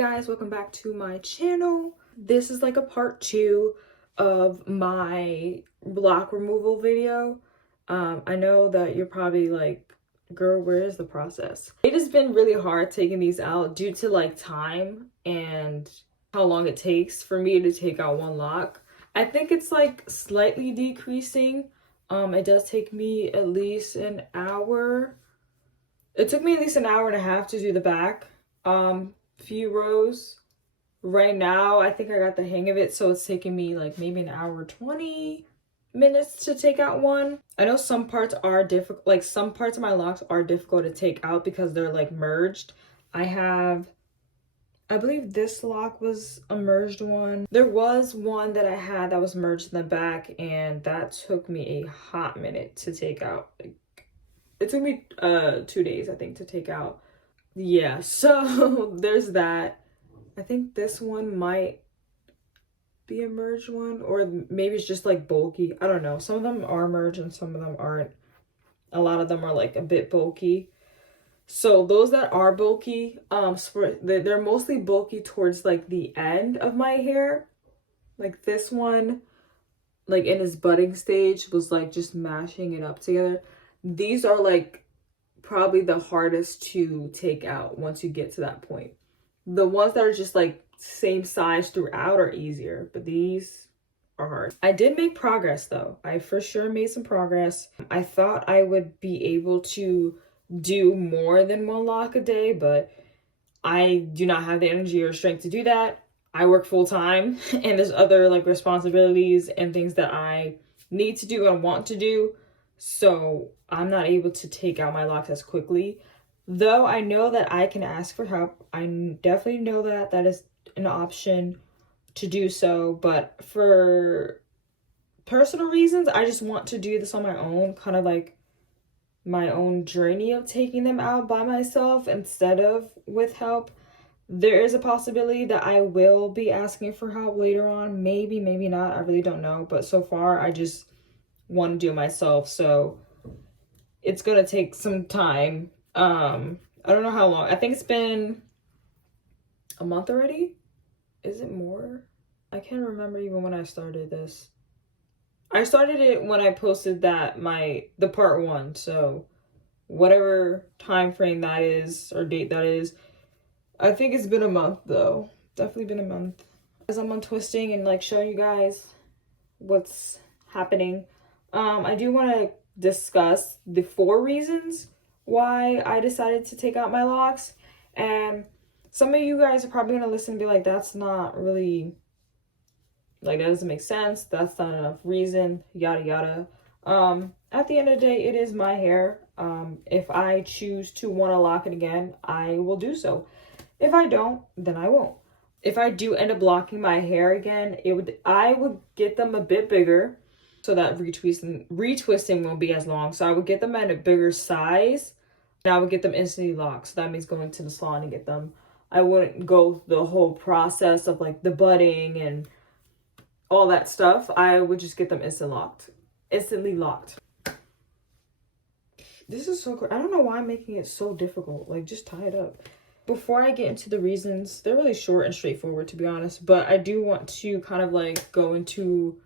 guys, welcome back to my channel. This is like a part 2 of my lock removal video. I know that you're probably like, girl, where is the process? It has been really hard taking these out due to like time and how long it takes for me to take out one lock. I think it's like slightly decreasing. It does take me at least an hour. It took me at least an hour and a half to do the back. Few rows. Right now, I think I got the hang of it, so it's taking me like maybe an hour 20 minutes to take out one. I know some parts are difficult, like some parts of my locks are difficult to take out because they're like merged. I believe this lock was a merged one. There was one that I had that was merged in the back, and that took me a hot minute to take out. It took me 2 days, I think, to take out. Yeah, so there's that. I think this one might be a merged one, or maybe it's just like bulky. I don't know. Some of them are merged and some of them aren't. A lot of them are like a bit bulky. So those that are bulky, they're mostly bulky towards like the end of my hair. Like this one, like in its budding stage, was like just mashing it up together. These are like probably the hardest to take out once you get to that point. The ones that are just like same size throughout are easier, but these are hard. I did make progress though. I for sure made some progress. I thought I would be able to do more than one lock a day, but I do not have the energy or strength to do that. I work full time and there's other like responsibilities and things that I need to do and want to do. So I'm not able to take out my locks as quickly. Though I know that I can ask for help. I definitely know that that is an option to do so. But for personal reasons, I just want to do this on my own. Kind of like my own journey of taking them out by myself instead of with help. There is a possibility that I will be asking for help later on. Maybe, maybe not. I really don't know. But so far, I just want to do it myself, so it's gonna take some time. I don't know how long. I think it's been a month already. Is it more? I can't remember even when I started this. I started it when I posted that the part 1, so whatever time frame that is or date that is. I think it's been a month though. Definitely been a month. As I'm untwisting and like showing you guys what's happening. I do want to discuss the 4 reasons why I decided to take out my locks. And some of you guys are probably going to listen and be like, that's not really, like, that doesn't make sense. That's not enough reason, yada, yada. At the end of the day, it is my hair. If I choose to want to lock it again, I will do so. If I don't, then I won't. If I do end up locking my hair again, I would get them a bit bigger, so that retwisting won't be as long. So I would get them at a bigger size, and I would get them instantly locked. So that means going to the salon and get them. I wouldn't go the whole process of like the budding and all that stuff. I would just get them instantly locked. This is so cool. I don't know why I'm making it so difficult. Like, just tie it up. Before I get into the reasons, they're really short and straightforward, to be honest. But I do want to kind of like go into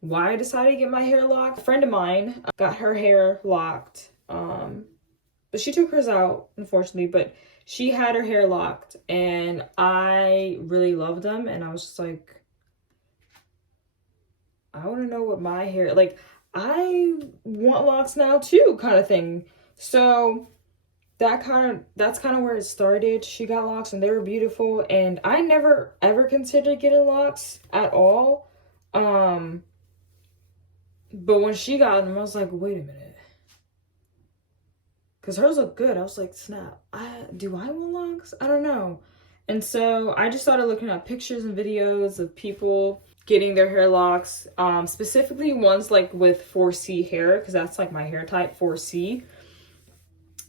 why I decided to get my hair locked. A friend of mine got her hair locked, but she took hers out, unfortunately, but she had her hair locked, and I really loved them, and I was just like, I want to know what my hair, like, I want locks now too, kind of thing. So that's kind of where it started. She got locks, and they were beautiful, and I never ever considered getting locks at all. But when she got them, I was like, wait a minute. Because hers looked good. I was like, snap. Do I want locks? I don't know. And so I just started looking at pictures and videos of people getting their hair locks. Specifically ones like with 4C hair. Because that's like my hair type, 4C.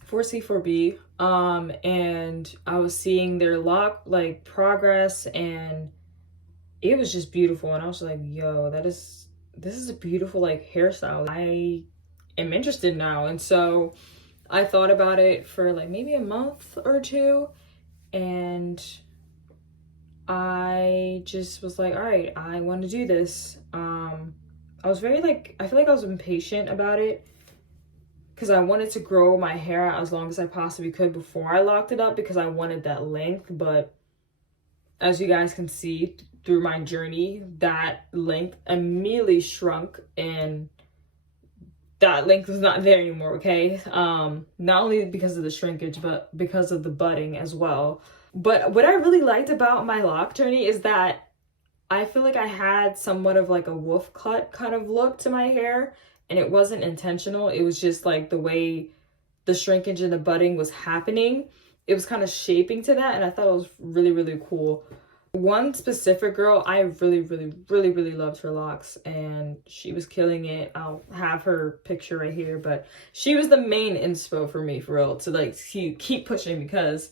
4C, 4B. And I was seeing their lock like progress. And it was just beautiful. And I was like, yo, this is a beautiful like hairstyle. I am interested now. And so I thought about it for like maybe a month or two, and I just was like, all right, I want to do this. I was very like, I feel like I was impatient about it because I wanted to grow my hair out as long as I possibly could before I locked it up because I wanted that length. But as you guys can see through my journey, that length immediately shrunk, and that length was not there anymore, okay? Not only because of the shrinkage, but because of the budding as well. But what I really liked about my lock journey is that I feel like I had somewhat of like a wolf cut kind of look to my hair, and it wasn't intentional. It was just like the way the shrinkage and the budding was happening. It was kind of shaping to that, and I thought it was really, really cool. One specific girl, I really, really, really, really loved her locks, and she was killing it. I'll have her picture right here, but she was the main inspo for me, for real, to like keep pushing, because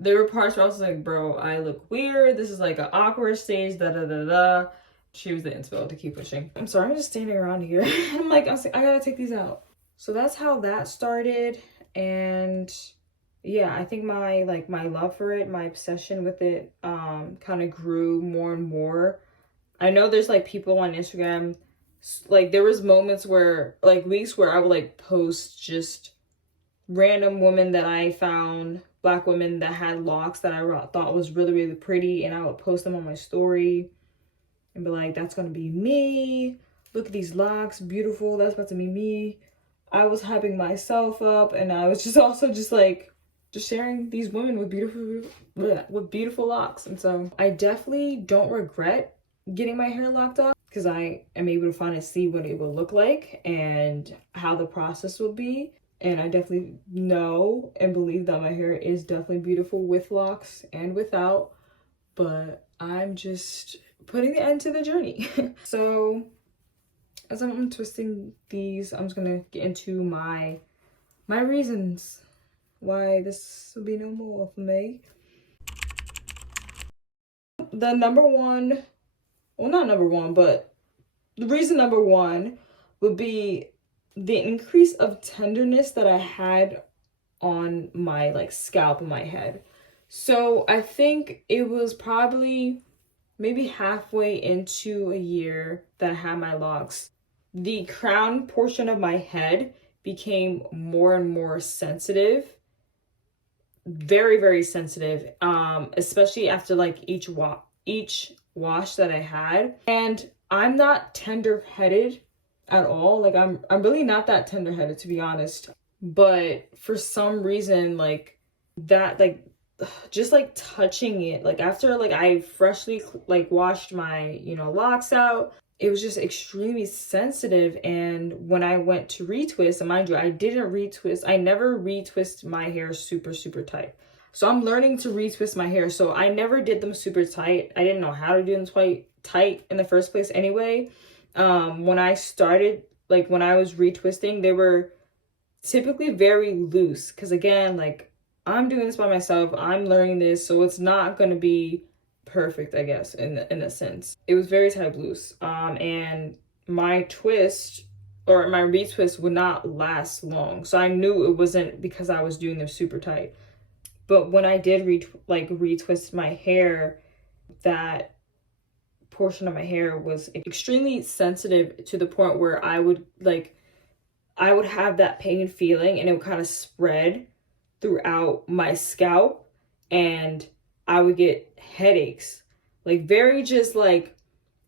there were parts where I was like, bro, I look weird. This is like an awkward stage, da da da da. She was the inspo to keep pushing. I'm sorry, I'm just standing around here. I'm like, I gotta take these out. So that's how that started. And yeah, I think my love for it, my obsession with it, kind of grew more and more. I know there's like people on Instagram, like there was moments where, like weeks where I would like post just random women that I found, Black women that had locks that I thought was really, really pretty, and I would post them on my story and be like, that's gonna be me. Look at these locks, beautiful. That's about to be me. I was hyping myself up, and I was just also just like, just sharing these women with beautiful locks. And so I definitely don't regret getting my hair locked off, because I am able to finally see what it will look like and how the process will be. And I definitely know and believe that my hair is definitely beautiful with locks and without, but I'm just putting the end to the journey. So as I'm twisting these, I'm just gonna get into my reasons why this will be no more for me. The number one, well, not number one, but the reason number one would be the increase of tenderness that I had on my like scalp and my head. So I think it was probably maybe halfway into a year that I had my locks. The crown portion of my head became more and more sensitive, very, very sensitive, especially after like each wash that I had. And I'm not tender-headed at all. Like I'm really not that tender-headed, to be honest. But for some reason, like that, like just like touching it, like after like I freshly like washed my, you know, locks out, it was just extremely sensitive. And when I went to retwist, and mind you, I didn't retwist, I never retwist my hair super, super tight. So I'm learning to retwist my hair. So I never did them super tight. I didn't know how to do them quite tight in the first place anyway. When I started, like when I was retwisting, they were typically very loose, because again, like I'm doing this by myself, I'm learning this, so it's not going to be perfect, I guess, in a sense. It was very tight loose, and my twist or my retwist would not last long, so I knew it wasn't because I was doing them super tight. But when I did retwist my hair, that portion of my hair was extremely sensitive to the point where I would have that pain feeling, and it would kind of spread throughout my scalp, and I would get headaches. Like very just like,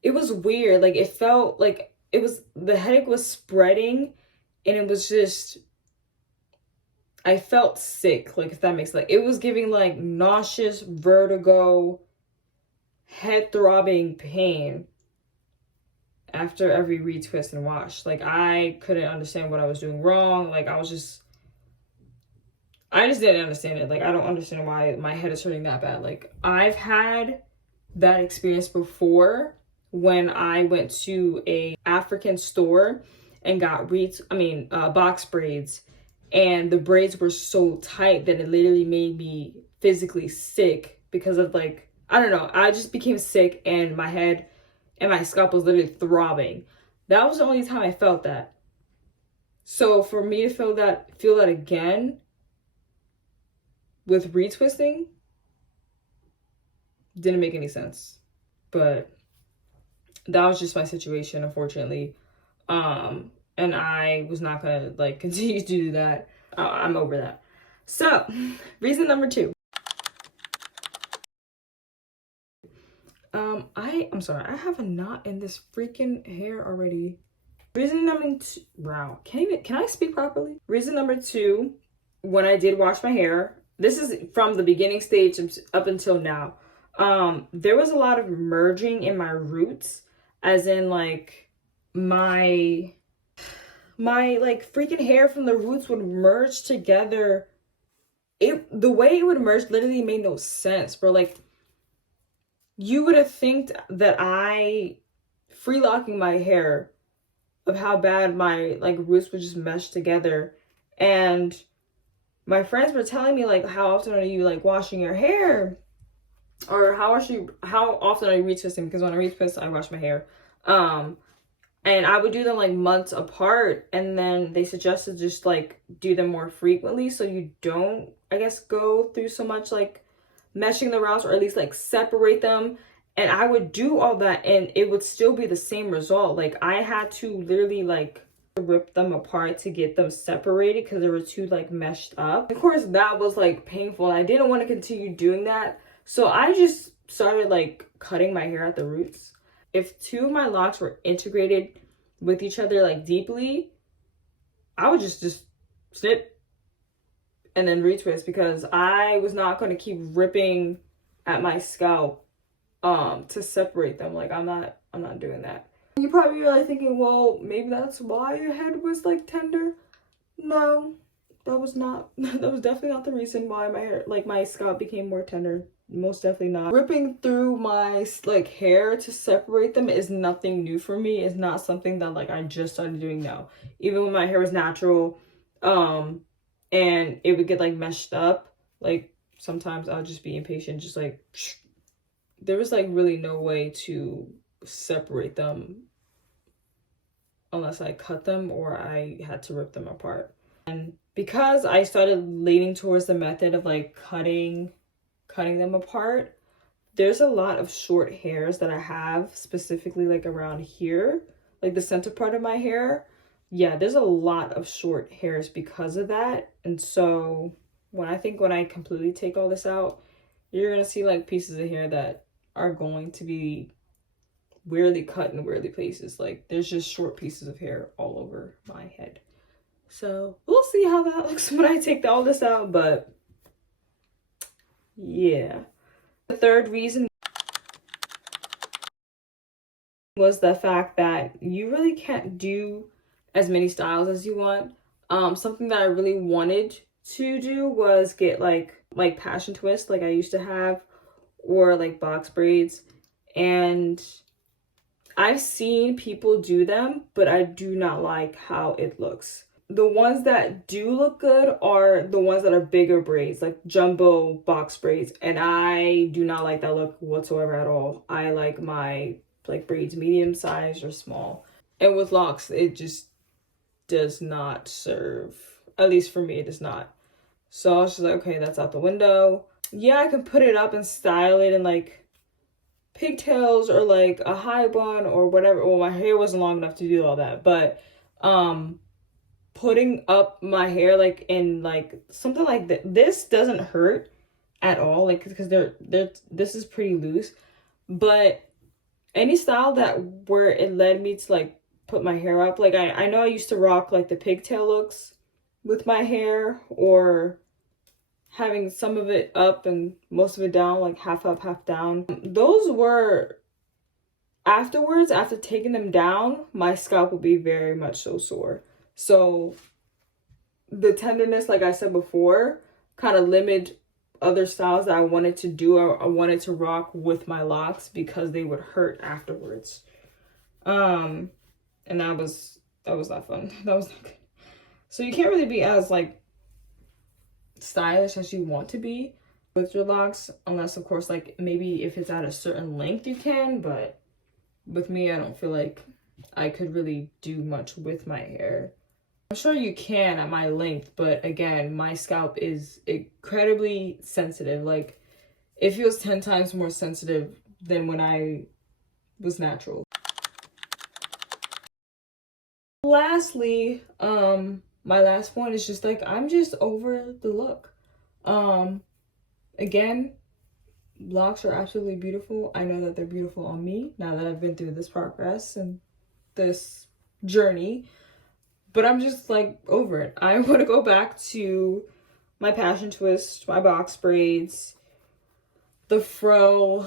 it was weird. Like it felt like it was, the headache was spreading, and it was just, I felt sick, like if that makes, like it was giving like nauseous, vertigo, head throbbing pain after every retwist and wash. Like I couldn't understand what I was doing wrong. Like I just didn't understand it. Like I don't understand why my head is hurting that bad. Like I've had that experience before when I went to a African store and got box braids, and the braids were so tight that it literally made me physically sick because of like, I don't know, I just became sick, and my head and my scalp was literally throbbing. That was the only time I felt that. So for me to feel that again with retwisting, didn't make any sense. But that was just my situation, unfortunately. And I was not gonna like continue to do that. I'm over that. So, reason number 2. I'm sorry, I have a knot in this freaking hair already. Reason number 2, wow, can I speak properly? Reason number 2, when I did wash my hair, this is from the beginning stage up until now. There was a lot of merging in my roots, as in like my like freaking hair from the roots would merge together. The way it would merge literally made no sense, bro. Like, you would have think that I free locking my hair of how bad my like roots would just mesh together. And my friends were telling me like, how often are you like washing your hair, or how often are you retwisting? Because when I retwist, I wash my hair. And I would do them like months apart, and then they suggested just like do them more frequently so you don't, I guess, go through so much like meshing the routes, or at least like separate them. And I would do all that and it would still be the same result. Like, I had to literally like rip them apart to get them separated because they were too like meshed up. Of course, that was like painful and I didn't want to continue doing that. So I just started like cutting my hair at the roots. If 2 of my locks were integrated with each other like deeply, I would just snip and then retwist, because I was not going to keep ripping at my scalp to separate them. Like, I'm not doing that. You probably are like thinking, well, maybe that's why your head was like tender. No, that was definitely not the reason why my hair, like my scalp became more tender. Most definitely not. Ripping through my like hair to separate them is nothing new for me. It's not something that like I just started doing now. Even when my hair was natural, and it would get like meshed up, like sometimes I'll just be impatient, just like there was like really no way to separate them unless I cut them or I had to rip them apart. And because I started leaning towards the method of like cutting them apart, there's a lot of short hairs that I have, specifically like around here, like the center part of my hair. Yeah, there's a lot of short hairs because of that. And so when I completely take all this out, you're gonna see like pieces of hair that are going to be weirdly cut in weirdly places. Like, there's just short pieces of hair all over my head. So we'll see how that looks when I take all this out, but yeah. The third reason was the fact that you really can't do as many styles as you want. Something that I really wanted to do was get like passion twist like I used to have, or like box braids. And I've seen people do them, but I do not like how it looks. The ones that do look good are the ones that are bigger braids, like jumbo box braids. And I do not like that look whatsoever at all. I like my like braids medium size or small. And with locks, it just does not serve. At least for me, it does not. So I was just like, okay, that's out the window. Yeah, I can put it up and style it in like pigtails or like a high bun or whatever. Well, my hair wasn't long enough to do all that, but putting up my hair like in like something like this doesn't hurt at all, like, because this is pretty loose. But any style that where it led me to like put my hair up, like I know I used to rock like the pigtail looks with my hair, or having some of it up and most of it down, like half up, half down. Those were, afterwards, after taking them down, my scalp would be very much so sore. So the tenderness, like I said before, kind of limited other styles that I wanted to do or I wanted to rock with my locks, because they would hurt afterwards. And that was not fun. That was not good. So you can't really be as like stylish as you want to be with your locks, unless of course like maybe if it's at a certain length you can, but with me I don't feel like I could really do much with my hair. I'm sure you can at my length, but again, my scalp is incredibly sensitive. Like, it feels 10 times more sensitive than when I was natural. Lastly, my last point is just like, I'm just over the look. Again, locks are absolutely beautiful. I know that they're beautiful on me now that I've been through this progress and this journey, but I'm just like over it. I want to go back to my passion twist, my box braids, the fro,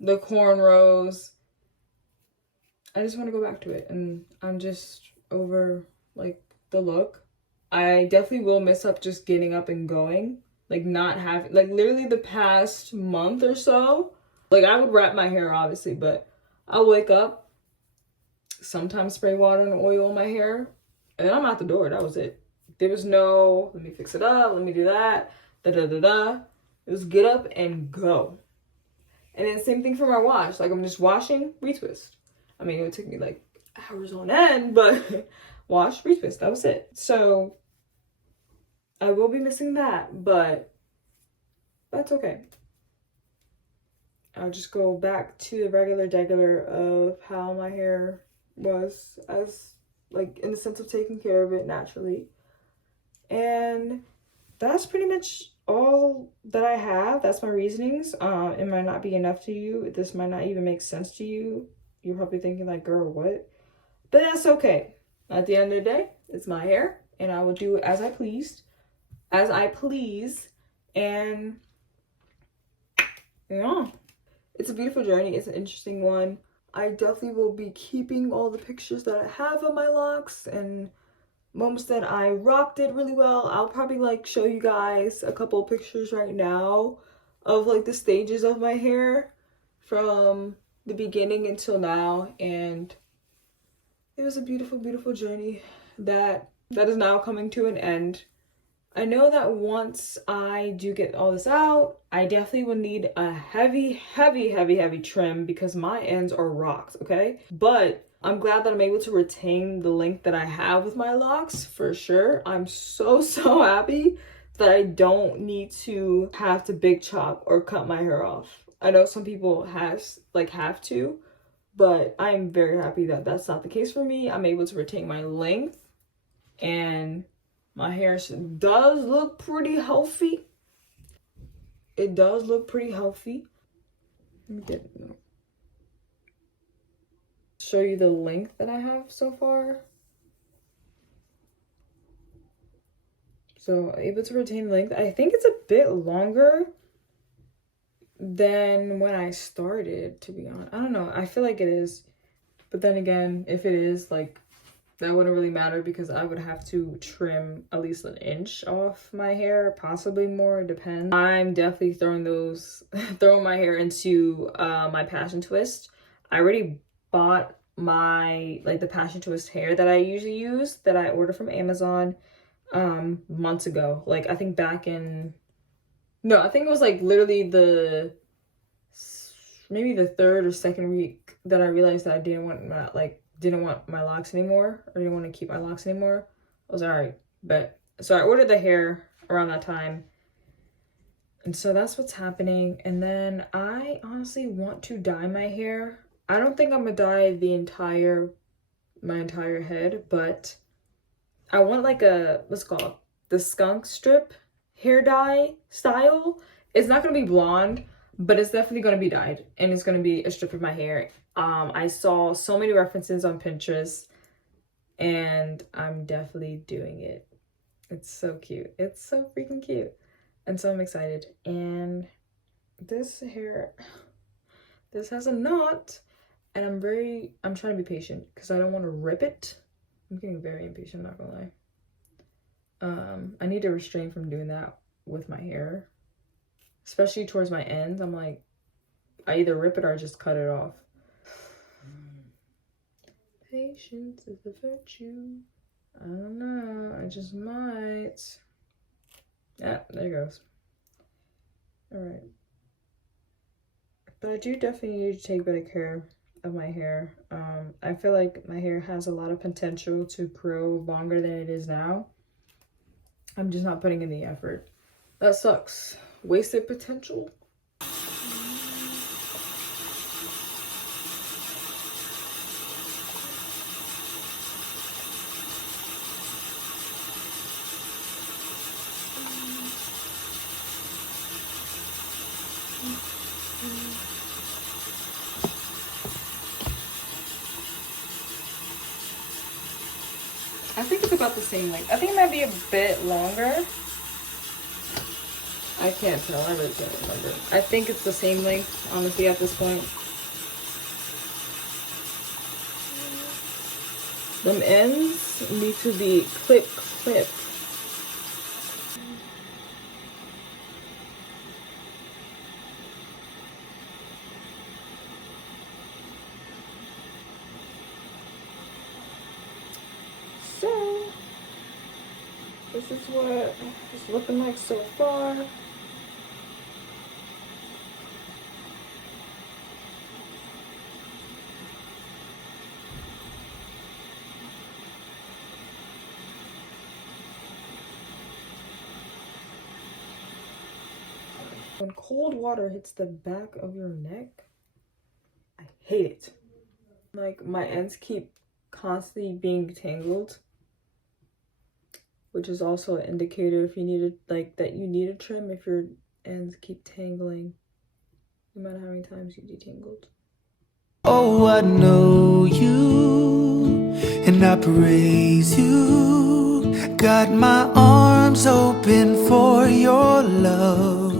the cornrows. I just want to go back to it, and I'm just over like the look. I definitely will miss up just getting up and going, like not having, like literally the past month or so, like I would wrap my hair obviously, but I'll wake up, sometimes spray water and oil on my hair, and then I'm out the door. That was it. There was no, let me fix it up, let me do that, da da da da. It was get up and go. And then same thing for my wash. Like I'm just washing, retwist. I mean, it would take me like hours on end, but wash, retwist, that was it. So I will be missing that, but that's okay. I'll just go back to the regular of how my hair was, as like in the sense of taking care of it naturally. And that's pretty much all that I have. That's my reasonings. It might not be enough to you. This might not even make sense to you. You're probably thinking like, girl, what? But that's okay. At the end of the day, it's my hair, and I will do as I please. And yeah, it's a beautiful journey. It's an interesting one. I definitely will be keeping all the pictures that I have of my locks and moments that I rocked it really well. I'll probably like show you guys a couple of pictures right now of like the stages of my hair from the beginning until now, and it was a beautiful journey that is now coming to an end. I know that once I do get all this out, I definitely will need a heavy trim because my ends are rocked, okay? But I'm glad that I'm able to retain the length that I have with my locks, for sure. I'm so happy that I don't need to have to big chop or cut my hair off. I know some people have to, but I'm very happy that that's not the case for me. I'm able to retain my length, and my hair does look pretty healthy. It does look pretty healthy. Let me show you the length that I have so far. So able to retain length. I think it's a bit longer than when I started, to be honest. I don't know. I feel like it is. But then again, if it is, like, that wouldn't really matter because I would have to trim at least an inch off my hair, possibly more, it depends. I'm definitely throwing my hair into my passion twist. I already bought my, like, the passion twist hair that I usually use, that I ordered from Amazon months ago. Like, I think back in, no, I think it was like literally maybe the third or second week that I realized that I didn't want my locks anymore, or didn't want to keep my locks anymore. I was all right, but so I ordered the hair around that time, and so that's what's happening. And then I honestly want to dye my hair. I don't think I'm gonna dye my entire head, but I want like a, what's it called, the skunk strip hair dye style. It's not gonna be blonde, but it's definitely gonna be dyed, and it's gonna be a strip of my hair. I saw so many references on Pinterest, and I'm definitely doing it. It's so cute. It's so freaking cute. And so I'm excited. And this hair, this has a knot, and I'm trying to be patient because I don't want to rip it. I'm getting very impatient, I'm not gonna lie. I need to restrain from doing that with my hair, especially towards my ends. I'm like, I either rip it or I just cut it off. Patience is a virtue. I don't know, I just might. Yeah, there it goes. All right. But I do definitely need to take better care of my hair. I feel like my hair has a lot of potential to grow longer than it is now. I'm just not putting in the effort. That sucks, Wasted potential. I think it's about the same length. I think it might be a bit longer. I can't tell. I really can't remember. I think it's the same length, honestly, at this point. Them ends need to be clipped. So, this is what it's looking like so far. When cold water hits the back of your neck, I hate it. Like, my ends keep constantly being tangled, which is also an indicator if you need to, like, that you need a trim if your ends keep tangling, no matter how many times you detangled. Oh, I know you, and I praise you. Got my arms open for your love.